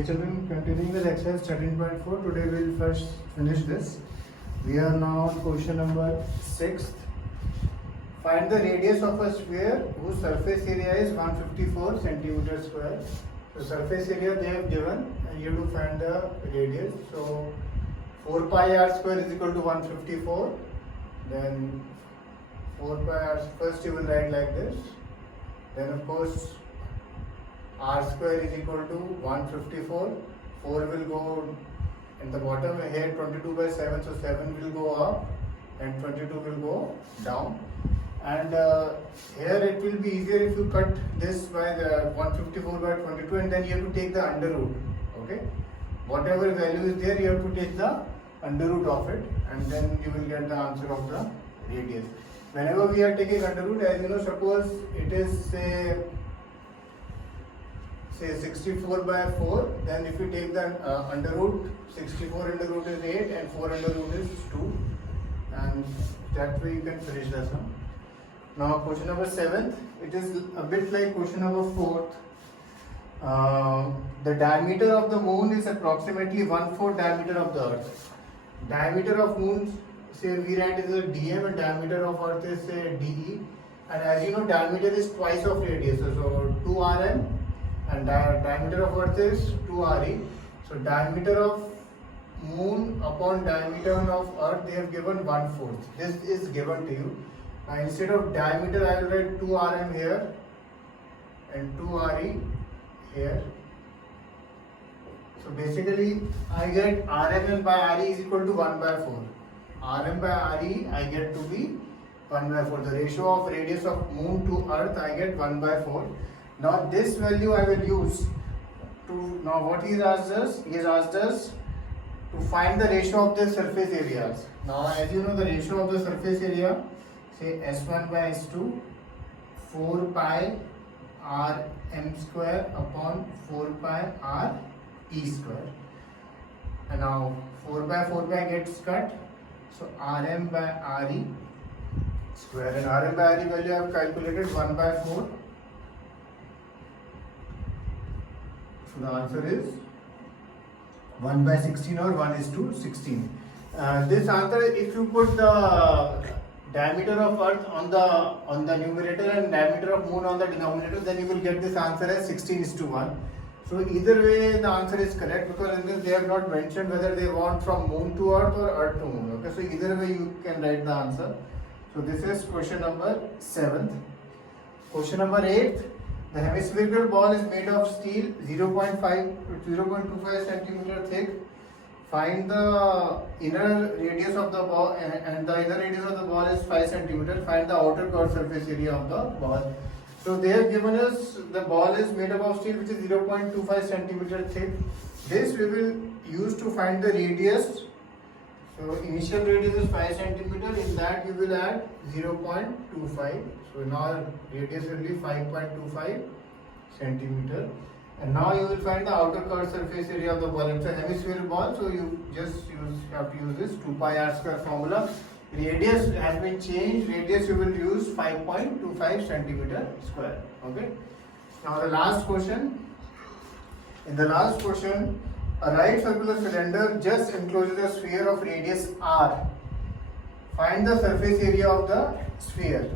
Okay, children, continuing with exercise 13.4. Today we will first finish this. We are now on question number 6. Find the radius of a sphere whose surface area is 154 centimeter square. So surface area they have given, and you have to find the radius. So 4 pi r square is equal to 154. Then 4 pi r, first you will write like this. Then of course r square is equal to 154. 4 will go in the bottom here, 22 by 7, so 7 will go up and 22 will go down. And here it will be easier if you cut this by the 154 by 22, and then you have to take the under root. Okay, whatever value is there, you have to take the under root of it, and then you will get the answer of the radius. Whenever we are taking under root, as you know, suppose it is say 64 by 4, then if you take the under root, 64 under root is 8 and 4 under root is 2, and that way you can finish the sum. Now question number 7, it is a bit like question number 4th. The diameter of the moon is approximately 1/4 diameter of the earth. Diameter of moon, say we write is a dm, and diameter of earth is say de, and as you know diameter is twice of radius, so 2 rm, and diameter of earth is 2 re. So diameter of moon upon diameter of earth, they have given 1/4. This is given to you. Instead of diameter, I will write 2 rm here and 2 re here. So basically, I get rm by re is equal to 1/4. Rm by re I get to be 1/4. The ratio of radius of moon to earth I get 1/4. Now this value I will use to, now what he has asked us? He has asked us to find the ratio of the surface areas. Now as you know, the ratio of the surface area, say S1 by S2, 4 pi r m square upon 4 pi r e square. And now 4 by gets cut, so rm by re square, and rm by re value I have calculated 1/4. So the answer is 1/16 or 1:16. This answer, if you put the diameter of earth on the numerator and diameter of moon on the denominator, then you will get this answer as 16:1. So either way the answer is correct, because in this they have not mentioned whether they want from moon to earth or earth to moon. Okay, so either way you can write the answer. So this is question number 7th. Question number 8. The hemispherical ball is made of steel 0.25 centimeter thick. Find the inner radius of the ball, and the inner radius of the ball is 5 centimeter. Find the outer curved surface area of the ball. So they have given us the ball is made up of steel which is 0.25 centimeter thick. This we will use to find the radius. So initial radius is 5 centimeter. In that you will add 0.25. So now radius will be 5.25 centimeter. And now you will find the outer curved surface area of the ball. It's a hemispherical ball, so you just have to use this 2 pi r square formula. Radius has been changed. Radius you will use 5.25 centimeter square. Okay. Now the last question. In the last question, a right circular cylinder just encloses a sphere of radius r. Find the surface area of the sphere.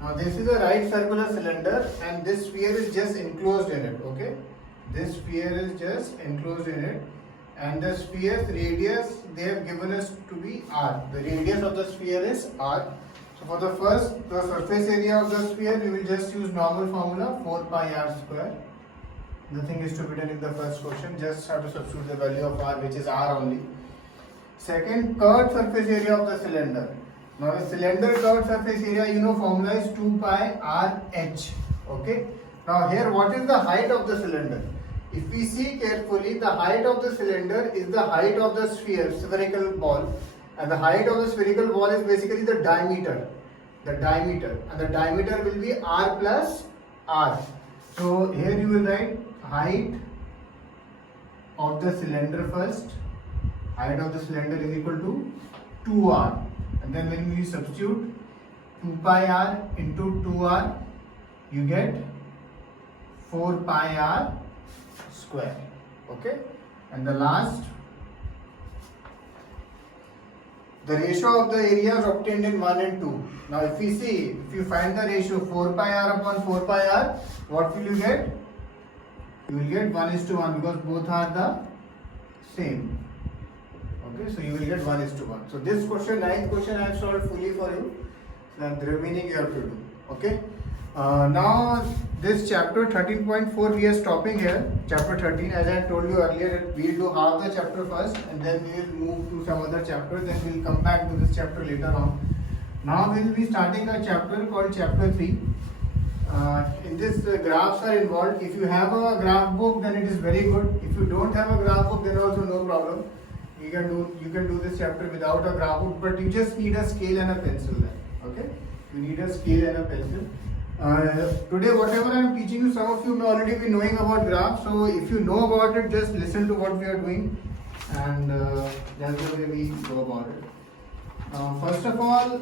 Now this is a right circular cylinder, and this sphere is just enclosed in it. Okay, this sphere is just enclosed in it, and the sphere's radius they have given us to be r. The radius of the sphere is r. So for the surface area of the sphere, we will just use normal formula 4 pi r square. Nothing is to be done in the first question. Just have to substitute the value of r, which is r only. Second, curved surface area of the cylinder. Now the cylinder curved surface area, you know, formula is 2 pi r h. Okay. Now here, what is the height of the cylinder? If we see carefully, the height of the cylinder is the height of the sphere, spherical ball, and the height of the spherical ball is basically the diameter. And the diameter will be r plus r. So here you will write height of the cylinder first. Height of the cylinder is equal to 2r. And then when you substitute 2 pi r into 2r, you get 4 pi r square. Okay, and the last, the ratio of the areas obtained in 1 and 2. Now if we see, if you find the ratio 4 pi r upon 4 pi r, what will you get? You will get 1:1 because both are the same. Okay, so you will get 1:1. So this question, 9th question, I have solved fully for you. And the remaining you have to do. Okay. Now this chapter 13.4 we are stopping here. Chapter 13, as I told you earlier, that we will do half the chapter first, and then we will move to some other chapter. Then we will come back to this chapter later on. Now we will be starting a chapter called chapter 3. In this, graphs are involved. If you have a graph book, then it is very good. If you don't have a graph book, then also no problem. You can do this chapter without a graph book, but you just need a scale and a pencil then. Okay, you need a scale and a pencil. Today, whatever I am teaching you, some of you may already be knowing about graphs. So if you know about it, just listen to what we are doing, and that's the way we go about it. First of all,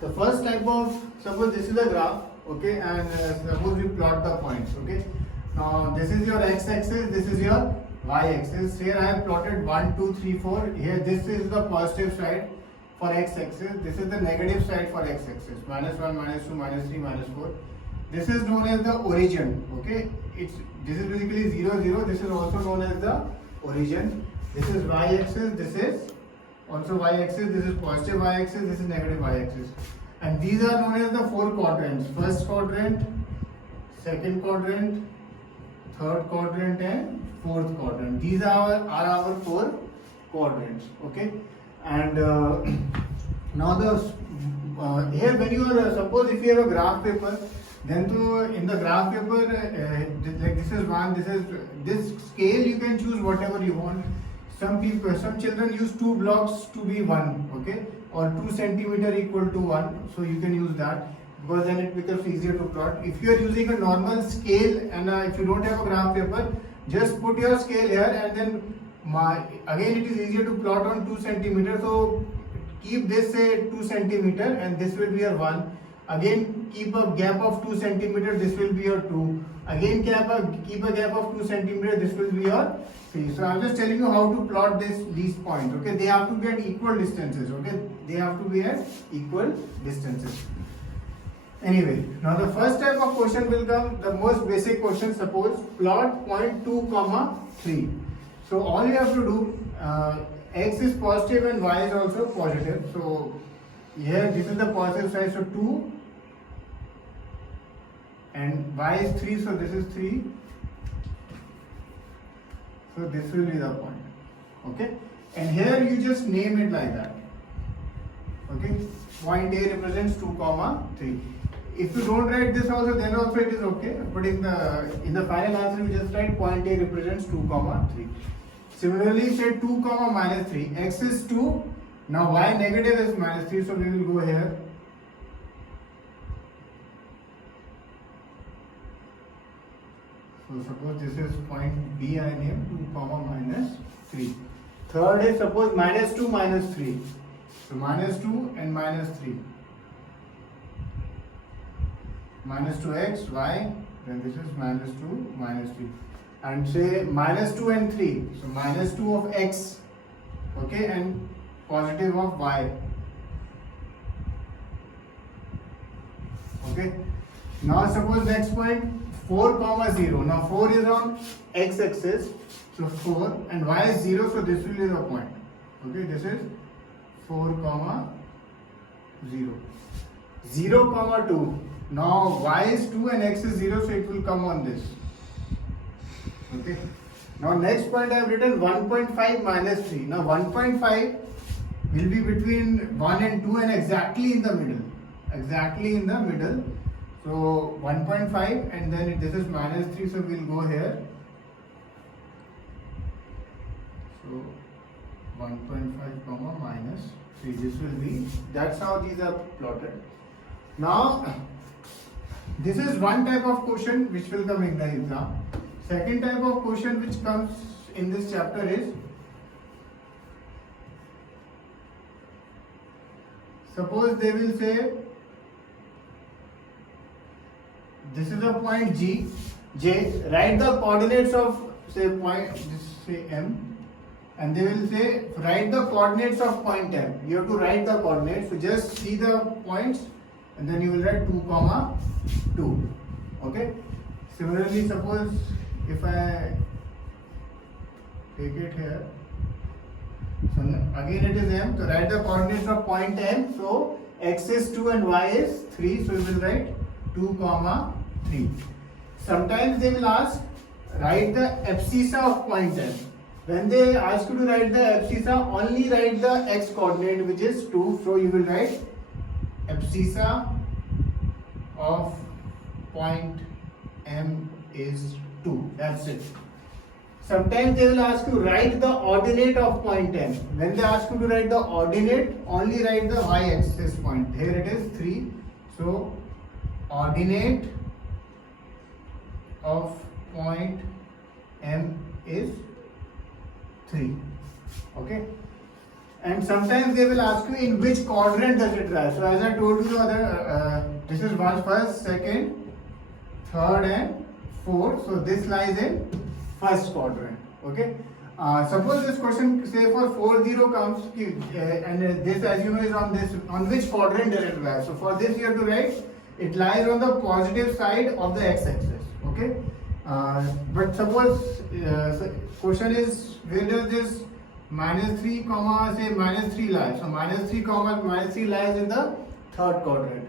the first type of, suppose this is a graph, okay, and suppose we plot the points, okay. Now this is your x-axis, this is your y-axis. Here I have plotted 1, 2, 3, 4. Here this is the positive side for x-axis. This is the negative side for x-axis. -1, -2, -3, -4. This is known as the origin. Okay, this is basically 0, 0. This is also known as the origin. This is y-axis. This is also y-axis. This is positive y-axis. This is negative y-axis. And these are known as the 4 quadrants. First quadrant, second quadrant, third quadrant, and fourth quadrant. These are our 4 quadrants. Okay. And now the here when you are suppose if you have a graph paper, then in the graph paper like this is 1, this scale you can choose whatever you want. Some children use 2 blocks to be 1, okay, or 2 centimeter equal to 1, so you can use that because then it becomes easier to plot. If you are using a normal scale and if you don't have a graph paper, just put your scale here, and then again it is easier to plot on 2 centimeter. So keep this say 2 centimeter, and this will be your 1. Again keep a gap of 2 centimeter. This will be your 2. Again keep a gap of 2 centimeter. This will be your 3. So I am just telling you how to plot these points. Okay, they have to be at equal distances. Okay, they have to be at equal distances. Anyway, now the first type of question will come, the most basic question. Suppose plot point 2, 3. So all you have to do, x is positive and y is also positive. So here this is the positive side, so 2, and y is 3, so this is 3. So this will be the point. Okay, and here you just name it like that. Okay, point A represents 2, 3. If you don't write this also, then also it is okay. But in the final answer, you just write point A represents 2, 3. Similarly, say 2, -3. X is 2. Now y negative is -3, so we will go here. So suppose this is point B, I name 2, -3. Third is suppose -2, -3. So -2 and -3. -2x, y, then this is -2, -3. And say -2 and 3. So -2 of x, okay, and positive of y. Okay. Now suppose next point 4, 0. Now 4 is on x-axis, so 4, and y is 0, so this will be the point. Okay, this is 4, 0. 0, 2. Now y is 2 and x is 0, so it will come on this. Okay. Now next point I have written 1.5 -3. Now 1.5 will be between 1 and 2 and exactly in the middle. Exactly in the middle. So 1.5 and then this is -3, so we'll go here. So 1.5 -3. This will be, that's how these are plotted. Now this is one type of question which will come in the exam. Second type of question which comes in this chapter is, suppose they will say this is a point G J, write the coordinates of say point, this say M, and they will say write the coordinates of point M. You have to write the coordinates. So just see the points and then you will write 2, 2. Okay. Similarly, suppose if I take it here, so again it is M. So write the coordinates of point M. So x is 2 and y is 3. So you will write 2, 3. Sometimes they will ask write the abscissa of point M. When they ask you to write the abscissa, only write the x coordinate, which is 2. So you will write abscissa of point M is 2. That's it. Sometimes they will ask you write the ordinate of point M. When they ask you to write the ordinate, only write the y-axis point. Here it is 3. So ordinate of point M is 3. Okay. And sometimes they will ask you in which quadrant does it lie. So as I told you the other, this is one first, second, third and fourth. So this lies in first quadrant. Okay. Suppose this question say for 40 comes and this, as you know, is on which quadrant does it lie. So for this you have to write it lies on the positive side of the x-axis. Okay. But suppose question is where does this -3 comma say -3 lies. So -3 comma -3 lies in the third quadrant.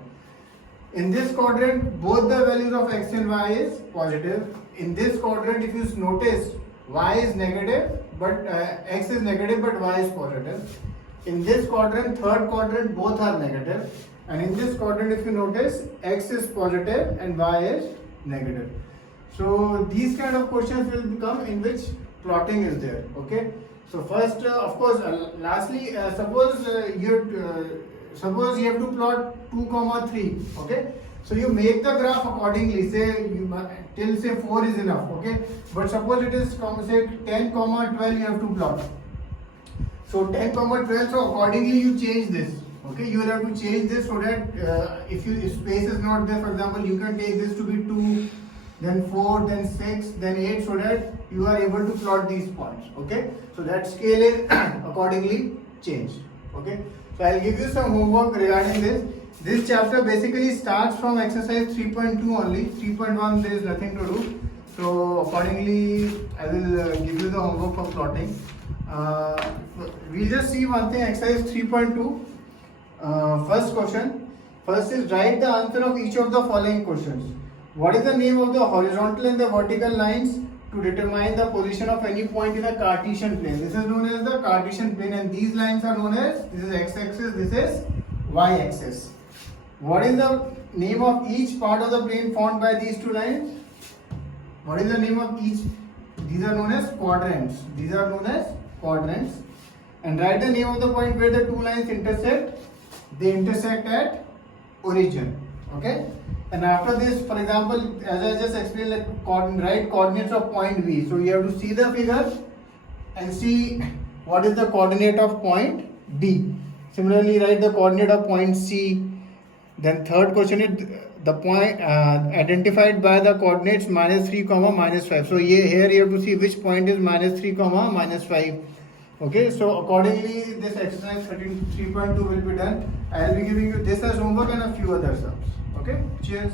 In this quadrant, both the values of x and y is positive. In this quadrant, if you notice, y is negative, but x is negative, but y is positive. In this quadrant, third quadrant, both are negative. And in this quadrant, if you notice, x is positive and y is negative. So these kind of questions will become in which plotting is there. Okay. So first, of course, lastly, suppose you have to plot 2, 3. Okay. So you make the graph accordingly. Say till say 4 is enough. Okay. But suppose it is say 10, 12 you have to plot. So 10, 12. So accordingly you change this. Okay. You will have to change this so that if space is not there, for example, you can take this to be 2. Then 4, then 6, then 8, so that you are able to plot these points. Okay, so that scale is accordingly changed. Okay, so I'll give you some homework regarding this. This chapter basically starts from exercise 3.2 only. 3.1 there is nothing to do. So accordingly, I will give you the homework for plotting. We'll just see one thing. Exercise 3.2. First question. First is write the answer of each of the following questions. What is the name of the horizontal and the vertical lines to determine the position of any point in a Cartesian plane? This is known as the Cartesian plane, and these lines are known as, this is x-axis, this is y-axis. What is the name of each part of the plane formed by these two lines? What is the name of each? These are known as quadrants. These are known as quadrants. And write the name of the point where the two lines intersect. They intersect at origin. Okay. And after this, for example, as I just explained, like write coordinates of point V. So you have to see the figure and see what is the coordinate of point B. Similarly, write the coordinate of point C. Then third question is the point identified by the coordinates -3, -5. So here you have to see which point is -3, -5. Okay, so accordingly, this exercise 3.2 will be done. I will be giving you this as homework and a few other sums. Okay, cheers.